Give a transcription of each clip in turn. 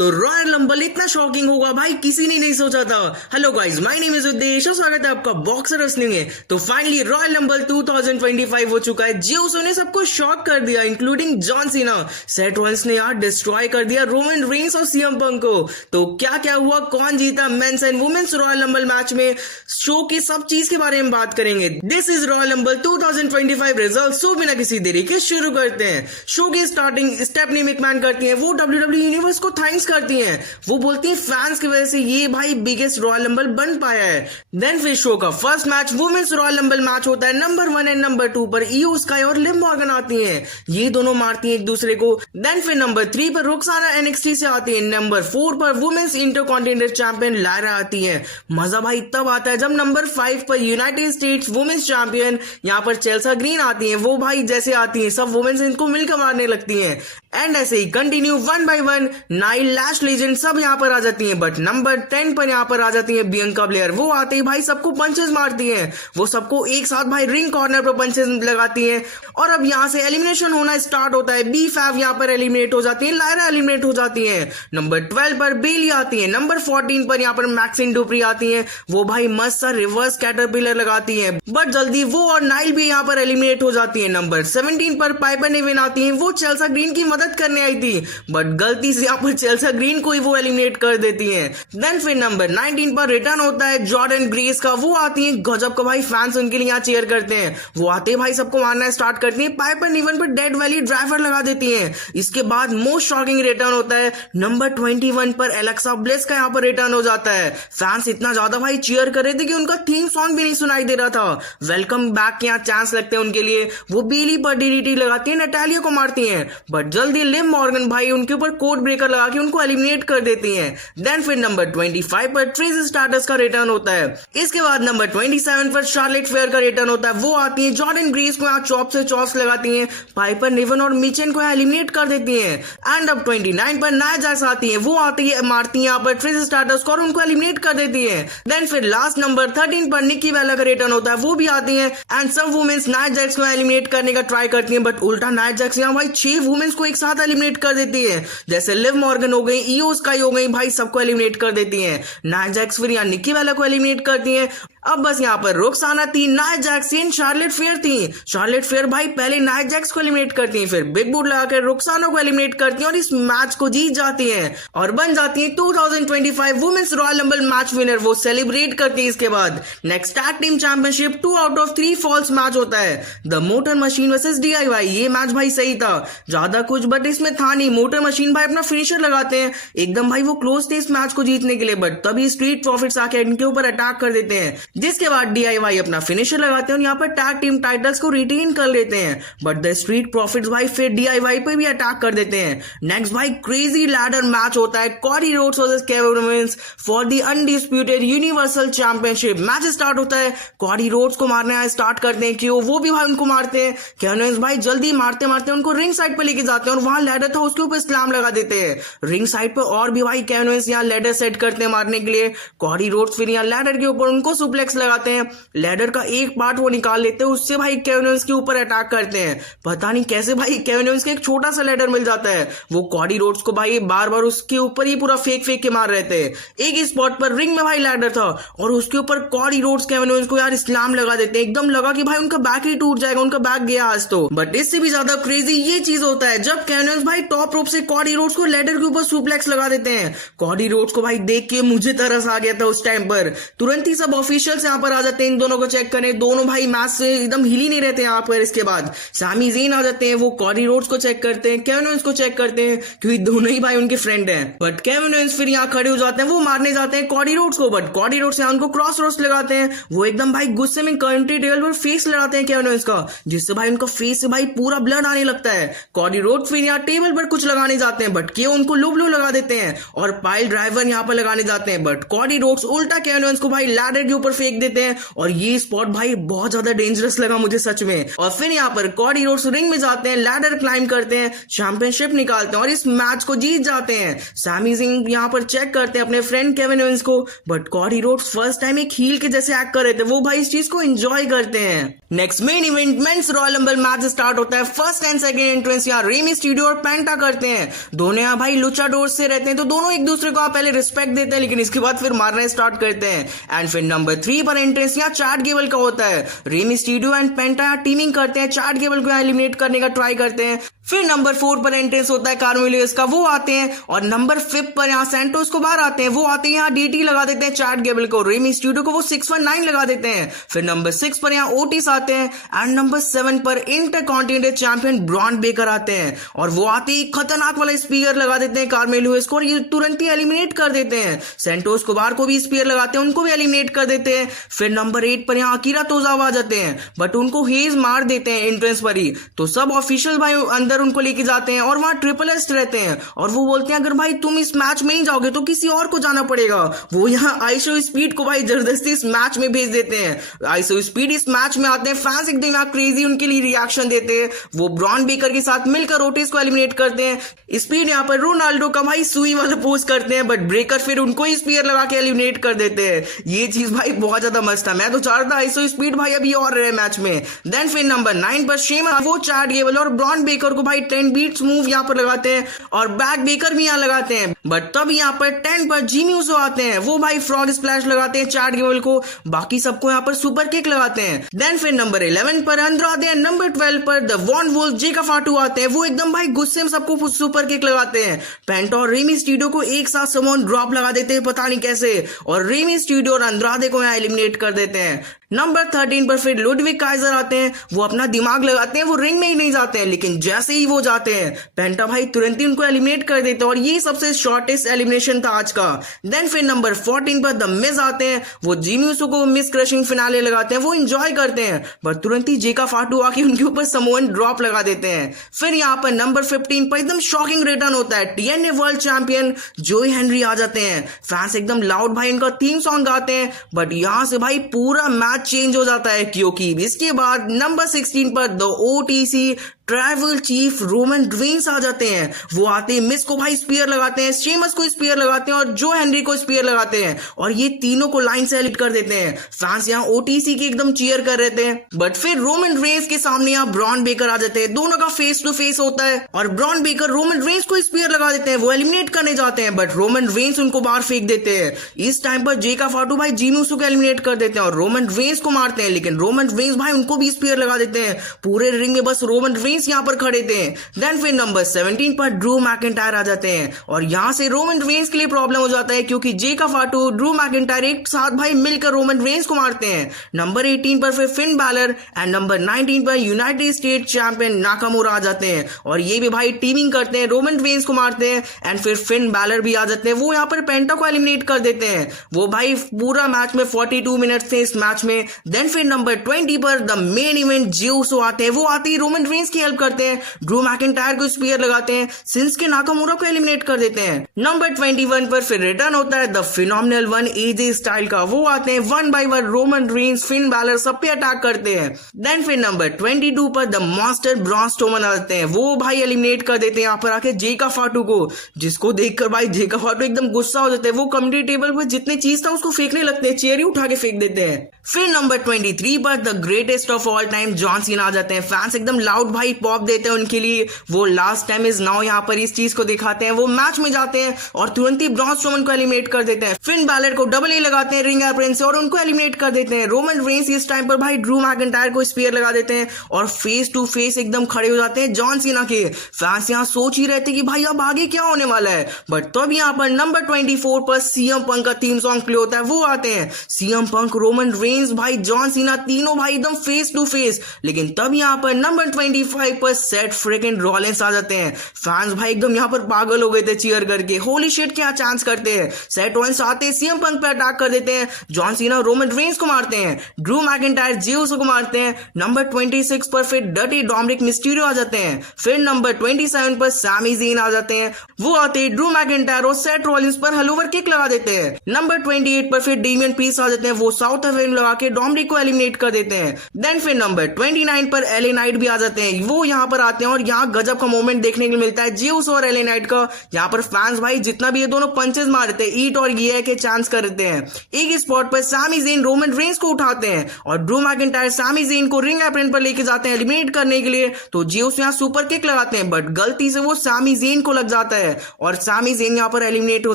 तो royal rumble इतना shocking होगा भाई किसी ने नहीं सोचा था। Hello guys, my name is उद्देश और स्वागत है आपका बॉक्सर रेसलिंग में। तो फाइनली रॉयल रंबल 2025 हो चुका है। जियोसो ने सबको शॉक कर दिया including John Cena. Seth Rollins ने यार डिस्ट्रॉय कर दिया रोमन रेंस और सीएम पंक को। तो क्या क्या हुआ, कौन जीता men's and women's royal rumble match में, शो की सब चीज के बारे में बात करेंगे। This is Royal Rumble 2025 result. So बिना किसी देरी के शुरू करते हैं। शो की स्टार्टिंग स्टेफनी मैकमैन करती है। वो WWE यूनिवर्स को थैंक्स करती हैं। वो बोलती है फैंस की वजह से ये भाई बिगेस्ट रॉयल रंबल बन पाया है। देन फिर शो का first match women's royal rumble match होता है। नंबर 1 एंड नंबर 2 पर ईओ स्काई और लिव मॉर्गन आती हैं। ये दोनों मारती हैं एक दूसरे को। देन फिर नंबर 3 पर रुक्साना NXT से आती है। नंबर 4 पर वुमेन्स इंटरकॉन्टिनेंटल चैंपियन लायरा आती है। मजा भाई तब आता है जब नंबर 5 पर यूनाइटेड स्टेट्स वुमेन्स चैंपियन यहाँ पर चेल्सा ग्रीन आती है। वो भाई जैसे आती है सब वुमेन्स इनको मिलकर मारने लगती हैं। एंड ऐसे ही कंटिन्यू 1 by 1 नाइल लैश लेजेंड सब यहाँ पर आ जाती हैं। बट नंबर 10 पर यहाँ पर आ जाती है बियंका ब्लेयर। वो आते ही भाई सबको पंचेस मारती हैं। वो सबको एक साथ भाई रिंग कॉर्नर पर पंचेस लगाती हैं। और अब यहाँ से एलिमिनेशन होना स्टार्ट होता है। B5 यहाँ पर एलिमिनेट हो जाती है। लायरा एलिमिनेट हो जाती है। नंबर 12 पर बेली आती है। नंबर 14 पर यहाँ पर मैक्सिन डुप्री आती है। वो भाई मस्त सा रिवर्स कैटरपिलर लगाती है। बट जल्दी वो और नाइल भी यहाँ पर एलिमिनेट हो जाती है। नंबर 17 पर पाइपर नेविन आती है। वो चेल्सा ग्रीन की मदद करने आई थी बट गलती से यहाँ पर चेल्सा ग्रीन को ही वो एलिमिनेट कर देती हैं। देन फिर नंबर 19 पर रिटर्न होता है जॉर्डन ग्रेस का। वो आती है गजब का भाई, फैंस उनके लिए यहाँ चीयर करते हैं। वो आते भाई सबको मारना स्टार्ट करती है। पाइपर नेविन पर डेड वैली ड्राइवर लगा देती हैं। इसके बाद मोस्ट शॉकिंग रिटर्न होता है नंबर 21 पर एलेक्सा ब्लेस का यहाँ पर रिटर्न हो जाता है। फैंस इतना ज्यादा भाई चीयर कर रहे थे कि उनका थीम सॉन्ग भी नहीं सुनाई दे रहा था। वेलकम बैक के यहाँ चांस लगते हैं उनके लिए। वो बेली पर DDT लगाती है, नटालिया को मारती है। बट जल्दी लिव मॉर्गन भाई उनके ऊपर कोड ब्रेकर लगा के उनको एलिमिनेट कर देती हैं। देन फिर नंबर 25 पर ट्रिश स्टार्टस का रिटर्न होता है। इसके बाद नंबर 27 पर शार्लेट फेयर का रिटर्न होता है। वो आती है जॉर्डन ग्रीस को यहाँ चॉप से चॉप्स लगाती हैं। पाइपर नेवन और मिचन को एलिमिनेट कर देती हैं। एंड अब 29 पर नाया जैक्स आती है। वो आती है मारती है यहाँ पर ट्रिश स्टार्टस को और उनको एलिमिनेट कर देती है। देन फिर लास्ट नंबर 13 पर निक्की बेला का रिटर्न होता है। वो भी आती है एंड सब वुमेन्स नाया जैक्स को एलिमिनेट करने का ट्राई करती है। बट उल्टा नाया जैक्स यहाँ भाई 6 वुमेन्स को एक साथ एलिमिनेट कर देती है। जैसे लिव मॉर्गन हो गई, ईओ स्काई हो गई, भाई सबको एलिमिनेट कर देती हैं। नाया जैक्स फिर यहाँ निक्की बेला को एलिमिनेट करती हैं। अब बस यहाँ पर रोक्साना थी, Nia Jax and Charlotte fair थी। शार्लेट फेयर भाई पहले नाया जैक्स को एलिमिनेट करती हैं, फिर बिग बूट लगाकर रोक्साना को एलिमिनेट करती हैं और इस मैच को जीत जाती हैं और बन जाती हैं 2025 women's royal rumble match winner. वो सेलिब्रेट करती है। इसके बाद next tag team championship 2 out of 3 falls match होता है। The motor machine versus DIY। ये मैच भाई सही था, ज्यादा कुछ बट इसमें था नहीं। मोटर मशीन भाई अपना फिनिशर लगाते हैं, एकदम भाई वो क्लोज थे इस मैच को जीतने के लिए। बट तभी स्ट्रीट प्रॉफिट्स आके इनके ऊपर अटैक कर देते हैं, जिसके बाद DIY अपना फिनिशर लगाते हैं और यहाँ पर टैग टीम टाइटल्स को रिटेन कर लेते हैं। बट द स्ट्रीट प्रॉफिट्स भाई फिर DIY पे भी अटैक कर देते हैं। नेक्स्ट भाई क्रेजी लैडर मैच होता है। Cardi roads versus Kevin Owens for the undisputed universal championship. Match start होता है। कॉडी रोड्स को मारने स्टार्ट करते हैं कि वो भी भाई उनको मारते हैं। केविन ओवेंस भाई जल्दी मारते मारते उनको रिंग साइड पर लेके जाते हैं और वहां लैडर था उसके ऊपर स्लैम लगा देते हैं रिंग साइड पर। और भी भाई केविन ओवेंस यहाँ लैडर सेट करते हैं मारने के लिए। कॉडी रोड्स फिर यहाँ लैडर के ऊपर उनको सुप्लेक्स लगाते हैं। लैडर का एक पार्ट वो निकाल लेते हैं, उससे भाई केविन ओवेंस के ऊपर अटैक करते हैं। पता नहीं कैसे भाई केविन ओवेंस के एक छोटा सा लैडर मिल जाता है। वो कॉडी रोड्स को भाई बार बार उसके ऊपर ही पूरा फेंक फेंक के मार रहे थे। एक स्पॉट पर रिंग में भाई लैडर था और उसके ऊपर कॉडी रोड्स केविन ओवेंस को यार इस्लाम लगा देते हैं। एकदम लगा कि भाई उनका बैक ही टूट जाएगा, उनका बैक गया आज तो। बट इससे भी ज्यादा क्रेजी ये चीज होता है जब केविन ओवेंस भाई टॉप रोप से कॉडी रोड्स को लैडर के ऊपर सुप्लेक्स लगा देते हैं। कॉडी रोड्स को भाई देख के मुझे तरस आ गया था उस टाइम पर। तुरंत ही सब ऑफिशियल्स यहाँ पर आ जाते हैं इन दोनों को चेक करने। दोनों भाई मैच से एकदम हिल ही नहीं रहते यहाँ पर। इसके बाद सैमी ज़ेन आ जाते हैं। वो कॉडी रोड्स को चेक करते हैं, केविन ओवेंस को चेक करते हैं क्योंकि दोनों ही भाई उनके फ्रेंड हैं। बट केविन ओवेंस फिर यहाँ खड़े हो जाते हैं। वो मारने जाते हैं कॉडी रोड्स को बट कॉडी रोड्स यहाँ उनको क्रॉस रोड्स लगाते हैं। वो एकदम भाई गुस्से में कंट्री टेबल पर फेस लड़ाते हैं केविन ओवेंस का, जिससे भाई उनका फेस से भाई पूरा ब्लड आने लगता है। कॉडी रोड्स फिर यहाँ टेबल पर कुछ लगाने जाते हैं बट केओ उनको लो लगा देते हैं और पाइल ड्राइवर यहाँ पर लगाने जाते हैं। बट कॉडी रोड्स उल्टा केविन ओवेंस को भाई लैडर के ऊपर फेंक देते हैं और ये स्पॉट भाई बहुत ज्यादा डेंजरस लगा मुझे सच में। और फिर यहाँ पर कॉडी रोड्स रिंग में जाते हैं, लैडर क्लाइम करते हैं, चैंपियनशिप निकालते हैं और इस मैच को जीत जाते हैं। सैमी जिंग यहाँ पर चेक करते हैं अपने फ्रेंड केविन ओवेंस को, but Cody Rhodes first time एक हील के जैसे एक्ट कर रहे थे, वो भाई इस चीज को एंजॉय करते हैं। Next main event men's royal rumble match start होता है। फर्स्ट एंड सेकंड एंट्रेंस यहाँ रे मिस्टीरियो और पेंटा करते हैं। दोनों यहाँ भाई लुचाडोर्स से रहते हैं, तो दोनों एक दूसरे को पहले रिस्पेक्ट देते हैं, लेकिन इसके बाद फिर मारना स्टार्ट करते हैं। एंड फिर नंबर 3 पर एंट्रेंस यहाँ चैट गेबल का होता है। रे मिस्टीरियो एंड पेंटा यहाँ टीमिंग करते हैं, चैट गेबल को यहाँ एलिमिनेट करने का ट्राई करते हैं। फिर नंबर 4 पर एंट्रेंस होता है कार्मेलियस का, वो आते हैं। और नंबर 5 पर यहाँ सैंटोस को बाहर आते हैं, वो आते हैं यहाँ डीटी लगा देते हैं चैट गेबल को। रे मिस्टीरियो को वो 619 लगा देते हैं। फिर नंबर 6 पर यहाँ ओटिस आते हैं एंड नंबर 7 पर इंटरकॉन्टिनेंटल चैंपियन ब्रॉन बेकर आते हैं और वो आते ही खतरनाक वाला स्पीयर लगा देते हैं कार्मेलियस को और ये तुरंत ही एलिमिनेट कर देते हैं। सैंटोस को बाहर को भी स्पीयर लगाते हैं, उनको भी एलिमिनेट कर देते हैं। फिर नंबर 8 पर यहाँ अकीरा तोजावा आ जाते हैं, बट उनको हेज मार देते हैं एंट्रेंस पर ही। तो सब ऑफिशियल भाई अंदर उनको लेके जाते हैं और वहां ट्रिपल एस रहते हैं और वो बोलते हैं अगर भाई तुम इस मैच में नहीं जाओगे तो किसी और को जाना पड़ेगा। वो यहाँ आइसो स्पीड को भाई जबरदस्ती इस मैच में भेज देते हैं। आइसो स्पीड इस मैच में आते हैं, फैंस एकदम यहाँ क्रेजी उनके लिए रिएक्शन देते हैं। वो ब्रॉन बेकर के साथ मिलकर ओटिस को एलिमिनेट करते हैं। स्पीड यहाँ पर रोनाल्डो का भाई सुई वाला पोज करते हैं, बट ब्रेकर फिर उनको ही स्पीयर लगा के एलिमिनेट कर देते हैं। ये चीज भाई बहुत ज्यादा मस्त था, मैं तो चाह रहा था आइसो स्पीड भाई अभी और रहे मैच में। देन फिर नंबर 9 पर शेमा वो चैट गेबल और ब्रॉन बेकर को भाई 10 बीट्स मूव यहाँ पर लगाते हैं और बैक बेकर भी यहाँ लगाते हैं। बट तब यहाँ पर 10 पर जिमी ऊसो आते हैं, वो भाई फ्रॉग स्प्लैश लगाते हैं चैट गेबल को, बाकी सबको यहाँ पर सुपर किक लगाते हैं। देन फिर नंबर 11 पर अंद्रादे एंड नंबर 12 पर द वॉन वुल्फ जेका फाटू आते हैं, वो एकदम भाई गुस्से में सबको सुपर किक लगाते हैं। पेंटा और रे मिस्टीरियो को एक साथ समोन ड्रॉप लगा देते हैं, पता नहीं कैसे, और रे मिस्टीरियो और अंद्रादे को यहाँ एलिमिनेट कर देते हैं। नंबर 13 पर फिर लुडविग काइजर आते हैं, वो अपना दिमाग लगाते हैं, वो रिंग में ही नहीं जाते हैं, लेकिन जैसे ही वो जाते हैं पेंटा भाई तुरंत ही उनको एलिमिनेट कर देते हैं और ये सबसे शॉर्टेस्ट एलिमिनेशन था आज का। देन फिर नंबर 14 पर द मिज आते हैं, वो जिमी ऊसो को मिस क्रशिंग फिनाले लगाते हैं, वो एंजॉय करते हैं, पर तुरंत ही जेका फाटू आके उनके ऊपर समोन ड्रॉप लगा देते हैं। फिर यहाँ पर नंबर 15 पर एकदम शॉकिंग रिटर्न होता है, TNA वर्ल्ड चैंपियन जोई हेनरी आ जाते हैं। फैंस एकदम लाउड भाई इनका थीम सॉन्ग गाते हैं, बट यहाँ से भाई पूरा मैच चेंज हो जाता है, क्योंकि इसके बाद नंबर 16 पर the OTC tribal chief Roman Reigns आ जाते हैं। वो आते हैं मिस को भाई स्पीयर लगाते हैं, शेमस को स्पीयर लगाते हैं और जो हेनरी को स्पीयर लगाते हैं और ये तीनों को लाइन से एलिट कर देते हैं। फैंस यहाँ OTC की एकदम चीयर कर रहे थे, बट फिर रोमन रेंस के सामने यहाँ ब्रॉन बेकर आ जाते हैं। दोनों का फेस टू फेस होता है और ब्रॉन बेकर रोमन रेंस को स्पीयर लगा देते हैं, वो एलिमिनेट करने जाते हैं, बट रोमन रेंस उनको बाहर फेंक देते हैं। इस टाइम पर जेका फाटू भाई जिमी ऊसो को एलिमिनेट कर देते हैं और रोमन रेंस को मारते हैं, लेकिन रोमन रेंस भाई उनको भी स्पीयर लगा देते हैं। पूरे रिंग में बस रोमन रेंस यहाँ पर खड़े थे। देन फिर नंबर 17 पर ड्रू मैकिंटायर आ जाते हैं और यहां से रोमन रेंस के लिए प्रॉब्लम हो जाता है, क्योंकि जेका फाटू ड्रू मैकिंटायर एक साथ भाई मिलकर रोमन रेंस को मारते हैं। नंबर 18 पर फिर फिन बैलर एंड नंबर 19 पर यूनाइटेड स्टेट्स चैंपियन नाकामुरा आ जाते हैं और ये भी भाई टीमिंग करते हैं, रोमन रेंस को मारते हैं एंड फिर फिन बैलर भी आ जाते हैं। वो यहाँ पर पेंटा को एलिमिनेट कर देते हैं। वो भाई पूरा मैच में 42 मिनट थे इस मैच में। देन फिर नंबर 20 पर the main event Jey Uso आते हैं, वो आते ही रोमन रेंस की हेल्प करते हैं, ड्रू मैकिंटायर को स्पीयर लगाते हैं, शिंसुके नाकामुरा को एलिमिनेट कर देते हैं। नंबर 21 पर फिर रिटर्न होता है the phenomenal one AJ style का, वो आते हैं 1 by 1 Roman Reigns Finn Balor सब पे अटैक करते हैं। देन फिर नंबर 22 पर द मॉन्स्टर ब्रॉन स्ट्रोमन आते हैं, वो भाई एलिमिनेट कर देते हैं यहाँ पर आके जेका फाटू को, जिसको देखकर भाई जेका फाटू एकदम गुस्सा हो जाते हैं। वो कमेंट्री टेबल पर जितने चीज था उसको फेंकने लगते हैं, चेयर ही उठा के फेंक देते हैं। फिर नंबर 23 पर the greatest of all time John Cena आ जाते हैं। फैंस एकदम लाउड भाई पॉप देते हैं उनके लिए। वो लास्ट टाइम इज नाउ यहाँ पर इस चीज को दिखाते हैं। वो मैच में जाते हैं और तुरंत ही ब्रॉन स्ट्रोमन को एलिमिनेट कर देते हैं। फिन बैलर को डबल ए लगाते हैं रिंग एप्रन से और उनको एलिमिनेट कर देते हैं। रोमन रेंस इस टाइम पर भाई ड्रू मैकिंटायर को स्पीयर लगा देते हैं और फेस टू फेस एकदम खड़े हो जाते हैं जॉन सीना के। फैंस यहाँ सोच ही रहते कि भाई अब आगे क्या होने वाला है, बट तब यहाँ पर नंबर 24 पर CM पंक का थीम सॉन्ग प्ले होता है। वो आते हैं CM पंक, रोमन रेंस, भाई जॉन सीना, तीनों भाई एकदम फेस टू फेस। लेकिन तब यहाँ पर नंबर 25 25 पर सेट फ्रिकिन रॉलिंस आ जाते हैं। फैंस भाई एकदम यहाँ पर पागल हो गए थे चीयर करके, होली शिट क्या चांस करते हैं। सेट रॉलिंस आते हैं, सीएम पंक पे अटैक कर देते हैं, जॉन सीना रोमन रेंस को मारते हैं, ड्रू मैकिंटायर जे उसो को मारते हैं। नंबर 26 पर फिर डर्टी डोमिनिक मिस्टीरियो आ जाते हैं। फिर नंबर 27 पर सैमी ज़ीन आ जाते हैं, वो आते ड्रू मैकिंटायर और सेट रॉलिंस पर हलोवर किक लगा देते हैं। नंबर 28 पर फिर डेमियन पीस आ जाते हैं, वो साउथ अफ्रीकन लगा के डोमिनिक को एलिमिनेट कर देते हैं। देन फिर नंबर 29 पर एले नाइट भी आ जाते हैं, वो यहाँ पर आते हैं और यहाँ गजब का मोमेंट देखने को मिलता है जे उसो और एले नाइट का। यहाँ पर फैंस भाई जितना भी ये दोनों पंचेस मारते हैं, ईट और गियर के चांस करते हैं। एक स्पॉट पर सैमी ज़ेन रोमन रेंस को उठाते हैं और ड्रू मैकिंटायर सैमी ज़ेन को रिंग एप्रन पर लेके जाते हैं एलिमिनेट करने के लिए। तो जे उसो यहाँ सुपर किक लगाते हैं, बट गलती से वो सैमी ज़ेन को लग जाता है और सैमी ज़ेन यहाँ पर एलिमिनेट हो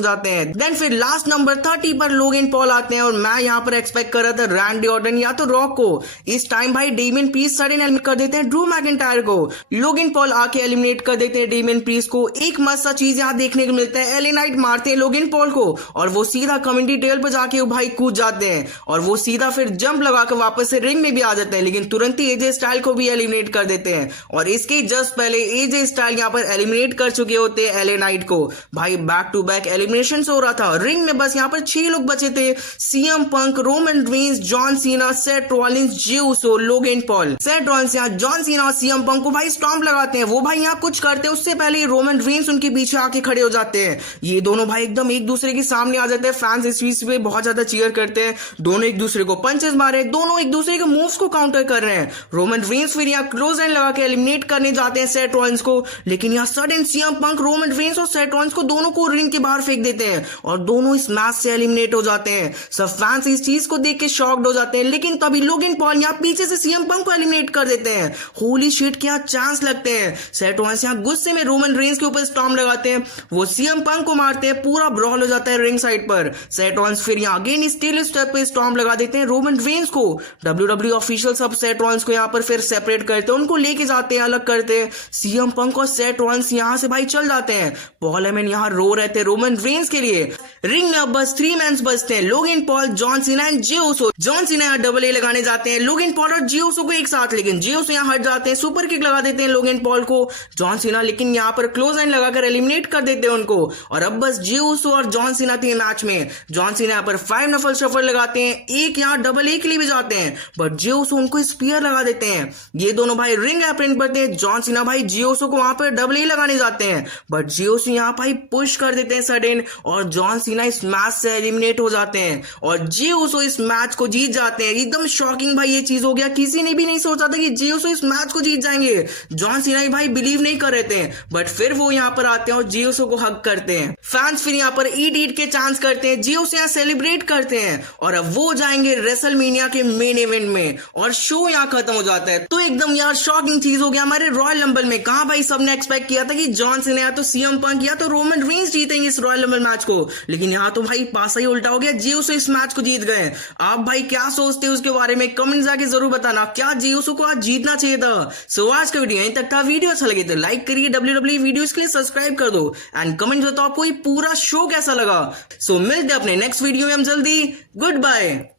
जाते हैं। देन फिर लास्ट नंबर 30 पर लोगन पॉल आते हैं और मैं यहाँ पर एक्सपेक्ट कर रहा था रैंडी ऑर्टन या तो रॉक को। इस टाइम भाई डेमियन पीस सडन एलिमिनेट कर देते हैं ड्रू मैकिंटायर को। लोगन पॉल आके एलिमिनेट कर देते हैं डेमियन पीस को। एक मस्त सा चीज यहाँ देखने को मिलता है, एले नाइट मारते हैं लोगन पॉल को और वो सीधा कम्युनिटी टेबल पर जाके वो भाई कूद जाते हैं और वो सीधा फिर जंप लगाकर वापस से रिंग में भी आ जाते हैं, लेकिन तुरंत ही एजे स्टाइल को भी एलिमिनेट कर देते हैं। और इसके जस्ट पहले एजे स्टाइल यहाँ पर एलिमिनेट कर चुके होते हैं एले नाइट को। भाई बैक टू बैक एलिमिनेशन हो रहा था, रिंग में बस यहाँ पर 6 लोग बचे थे, CM Punk, Roman Reigns, John Cena, Seth Rollins, Jey Uso, Logan Paul. Seth Rollins यहाँ जॉन सीना और सीएम पंक को भाई स्टॉम्प लगाते हैं, वो भाई यहाँ कुछ करते हैं उससे पहले रोमन रेंस उनके पीछे आके खड़े हो जाते हैं। ये दोनों भाई एकदम एक दूसरे के सामने आ जाते हैं। फैंस इस चीज पे बहुत ज्यादा चीयर करते हैं, दोनों एक दूसरे को पंचेस मारे, दोनों एक दूसरे के मूव्स को काउंटर कर रहे हैं। रोमन रेंस फिर यहाँ क्लोज एंड लगा के एलिमिनेट करने जाते हैं सेट रॉलिंस को, लेकिन यहाँ sudden CM Punk, Roman Reigns और सेट रॉलिंस को दोनों को रिंग के बाहर फेंक देते हैं और दोनों इस मैच से एलिमिनेट हो जाते हैं। सब फैंस इस चीज को देख के शॉक्ड हो जाते हैं, लेकिन तभी लोगन पॉल यहाँ पीछे से सीएम पंक को एलिमिनेट कर देते हैं। होली शिट क्या चांस लगते हैं। सेट रॉलिंस यहाँ गुस्से में रोमन रेंस के ऊपर स्टॉर्म लगाते हैं, वो सीएम पंक को मारते हैं, पूरा ब्रॉल हो जाता है रिंग साइड पर। सेट रॉलिंस फिर यहाँ अगेन स्टील स्टेप पे स्टॉर्म लगा देते हैं रोमन रेंस को। WWE ऑफिशियल सब सेट रॉलिंस को यहाँ पर फिर सेपरेट करते हैं, उनको लेके जाते हैं, अलग करते हैं। सीएम पंक और सेट रॉलिंस यहाँ से भाई चल जाते हैं। पॉल हेमन यहाँ रो रहे थे रोमन रेंस के लिए। रिंग में अब बस 3 मैंस बचते हैं, Logan Paul, John Cena and J Uso. John Cena यहाँ डबल ए लगाने जाते हैं लोगन पॉल और जे उसो को एक साथ, लेकिन जे उसो यहाँ हट जाते हैं, सुपर किक लगा देते हैं लोगन पॉल को। जॉन सीना लेकिन यहाँ पर क्लोज एंड लगाकर एलिमिनेट कर देते हैं उनको और अब बस जे उसो और जॉन सीना थे मैच में। जॉन सीना यहाँ पर 5 नफल शफल लगाते हैं, एक यहाँ डबल ए के लिए भी जाते हैं, बट जे उसो उनको स्पीयर लगा देते हैं। ये दोनों भाई रिंग एप्रन पर थे, जॉन सीना भाई जे उसो को वहां पर डबल ए लगाने जाते हैं, बट जे उसो यहाँ भाई पुश कर देते हैं सडन और जॉन सीना इस मैच से एलिमिनेट हो जाते हैं और जे उसो इस मैच को जीत जाते हैं। एकदम शॉकिंग भाई ये चीज हो गया, किसी ने भी नहीं सोचा था कि जे उसो इस मैच को जीत जाएंगे। जॉन सीना ही भाई बिलीव नहीं कर रहे थे, बट फिर वो यहाँ पर आते हैं और जे उसो को हग करते हैं। फैंस फिर यहाँ पर ईट के चांस करते हैं, जे उसो यहाँ सेलिब्रेट करते हैं और अब वो जाएंगे रेसलमेनिया के मेन इवेंट में और शो यहाँ खत्म हो जाता है। तो एकदम यार शॉकिंग चीज हो गया हमारे रॉयल रंबल में। कहा भाई सबने एक्सपेक्ट किया था कि जॉन सीना या तो सीएम पंक या तो रोमन रेंस जीतेंगे इस रॉयल रंबल मैच को, लेकिन यहाँ तो भाई पासा ही उल्टा हो गया, जे उसो इस मैच को जीत गए। आप भाई क्या सोचते हो उसके बारे में कमेंट जाके जरूर बताना, क्या जे उसो को आज जीतना चाहिए था। सो आज का वीडियो यहीं तक था, वीडियो अच्छा लगे तो लाइक करिए, WWE वीडियोस के लिए सब्सक्राइब कर दो एंड कमेंट बताओ आपको ये पूरा शो कैसा लगा। सो मिलते हैं अपने नेक्स्ट वीडियो में हम जल्दी। Good bye.